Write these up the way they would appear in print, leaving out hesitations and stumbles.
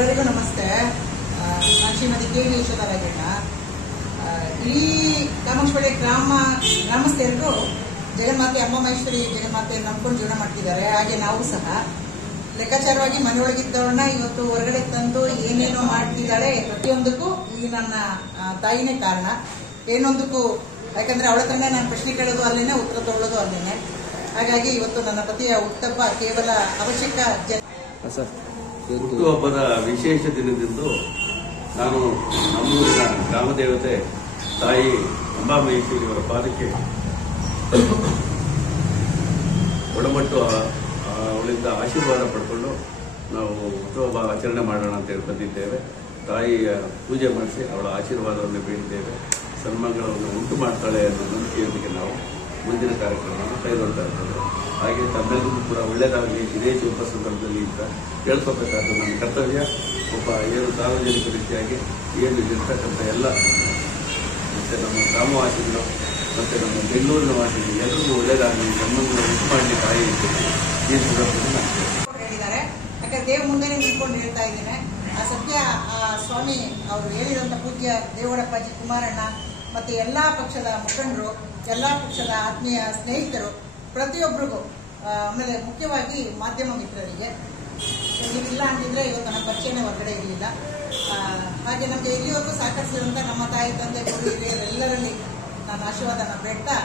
ಎಲ್ಲರಿಗೂ ನಮಸ್ತೆ. ನಾನು ಶ್ರೀಮತಿ ಕೆ.ವಿ. ಯಶೋಧರಾಜಣ್ಣ. ಇಡೀ ಕಾಮಾಕ್ಷಪೇಟೆ ಗ್ರಾಮಸ್ಥರು ಜಗನ್ಮಾತೆ ಅಮ್ಮ ಮಹೇಶ್ವರಿ ಜಗನ್ಮಾತೆಯನ್ನು ನಂಬ್ಕೊಂಡು ಜೀವನ ಮಾಡ್ತಿದ್ದಾರೆ. ಹಾಗೆ ನಾವು ಸಹ ಲೆಕ್ಕಾಚಾರವಾಗಿ ಮನೆಯೊಳಗಿದ್ದವ್ರನ್ನ ಇವತ್ತು ಹೊರಗಡೆ ತಂದು ಏನೇನೋ ಮಾಡ್ತಿದ್ದಾಳೆ. ಪ್ರತಿಯೊಂದಕ್ಕೂ ಈ ನನ್ನ ತಾಯಿನೇ ಕಾರಣ. ಏನೊಂದಕ್ಕೂ ಯಾಕಂದ್ರೆ ಅವಳ ಹತ್ರನೇ ನಾನು ಪ್ರಶ್ನೆ ಕೇಳೋದು ಅಲ್ಲೇನೆ, ಉತ್ತರ ತಗೊಳ್ಳೋದು ಅಲ್ಲೇನೆ. ಹಾಗಾಗಿ ಇವತ್ತು ನನ್ನ ಪತಿಯ ಹುಟ್ಟುಹಬ್ಬ ಕೇವಲ ಅವಶ್ಯಕ ಹುಟ್ಟುಹಬ್ಬದ ವಿಶೇಷ ದಿನದಂದು ನಾನು ನಮ್ಮೂರಿನ ಗ್ರಾಮದೇವತೆ ತಾಯಿ ಅಂಬಾಮಹೇಶ್ವರಿಯವರ ಪಾದಕ್ಕೆ ಒಡಮಟ್ಟು ಅವಳಿಂದ ಆಶೀರ್ವಾದ ಪಡ್ಕೊಂಡು ನಾವು ಹುಟ್ಟುಹಬ್ಬ ಆಚರಣೆ ಮಾಡೋಣ ಅಂತ ಹೇಳಿ ಬಂದಿದ್ದೇವೆ. ತಾಯಿಯ ಪೂಜೆ ಮಾಡಿಸಿ ಅವಳ ಆಶೀರ್ವಾದವನ್ನು ಬೇಡಿದ್ದೇವೆ. ಸನ್ಮಂಗಳವನ್ನು ಉಂಟು ಮಾಡ್ತಾಳೆ ಅನ್ನೋ ನಂಬಿಕೆಯೊಂದಿಗೆ ನಾವು ಮುಂದಿನ ಕಾರ್ಯಕ್ರಮವನ್ನು ಕೈಗೊಳ್ತಾ ಇದ್ದೇವೆ. ಹಾಗೆ ತಮ್ಮೆಲ್ಲರಿಗೂ ಕೂಡ ಒಳ್ಳೆಯದಾಗಲಿ ಇದೇ ಶುಭ ಸಂದರ್ಭದಲ್ಲಿ ಅಂತ ಕೇಳ್ಕೋಬೇಕಾದ ನನ್ನ ಕರ್ತವ್ಯ. ಒಬ್ಬ ಏನು ಸಾರ್ವಜನಿಕ ರೀತಿಯಾಗಿ ಏನು ಇರ್ತಕ್ಕಂಥ ಎಲ್ಲ ಮತ್ತು ನಮ್ಮ ಗ್ರಾಮವಾಸಿಗಳು ಮತ್ತು ನಮ್ಮ ಬೆಂಗಳೂರಿನ ವಾಸಿಗಳು ಎಲ್ಲರಿಗೂ ಒಳ್ಳೆಯದಾಗಲಿ, ನಮ್ಮನ್ನು ಉಂಟು ಮಾಡಲಿ ತಾಯಿ ಈ ಸಂದರ್ಭದಲ್ಲಿ ಹೇಳಿದ್ದಾರೆ. ಯಾಕಂದ್ರೆ ದೇವ್ ಮುಂದೆನೇ ನಿಂತ್ಕೊಂಡು ಹೇಳ್ತಾ ಇದ್ದೇನೆ. ಆ ಸತ್ಯ ಆ ಸ್ವಾಮಿ ಅವರು ಹೇಳಿದಂಥ ಪೂಜ್ಯ ದೇವರಪ್ಪಾಜಿ ಕುಮಾರಣ್ಣ ಮತ್ತು ಎಲ್ಲಾ ಪಕ್ಷದ ಮುಖಂಡರು, ಎಲ್ಲಾ ಪಕ್ಷದ ಆತ್ಮೀಯ ಸ್ನೇಹಿತರು, ಪ್ರತಿಯೊಬ್ಬರಿಗೂ, ಆಮೇಲೆ ಮುಖ್ಯವಾಗಿ ಮಾಧ್ಯಮ ಮಿತ್ರರಿಗೆ, ನೀವಿಲ್ಲ ಅಂತಿದ್ರೆ ಇವತ್ತು ನಮ್ಮ ಪರಿಚಯನೇ ಹೊರಗಡೆ ಇರಲಿಲ್ಲ. ಹಾಗೆ ನಮಗೆ ಇಲ್ಲಿವರೆಗೂ ಸಹಕರಿಸಿದಂಥ ನಮ್ಮ ತಾಯಿ ತಂದೆ ಗುರು ಹಿರಿಯರೆಲ್ಲರಲ್ಲಿ ನಾನು ಆಶೀರ್ವಾದನ ಬೇಡ್ತಾ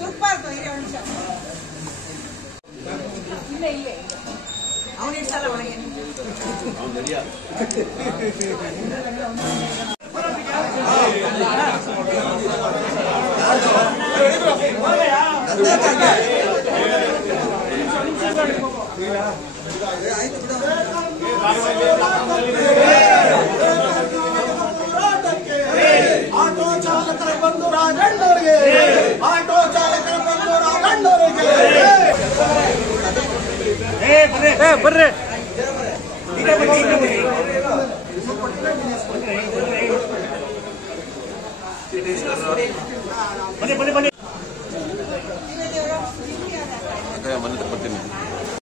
ತುರ್ಪಾರ್ದು ಹಿರಿಯ ನಿಮಿಷ ಇಲ್ಲೇ ಅವನು ಇಡ್ಸಲ್ಲ ಒಳಗೆ. ಆಟೋ ಚಾಲಕರ ಬಂದು ರಾಜಣ್ಣವರಿಗೆ, ಆಟೋ ಚಾಲಕರ ಬಂದು ರಾಜಣ್ಣವರಿಗೆ ಬರ್ರಿ ಬನ್ನಿ ಬನ್ನಿ ಬನ್ನಿ.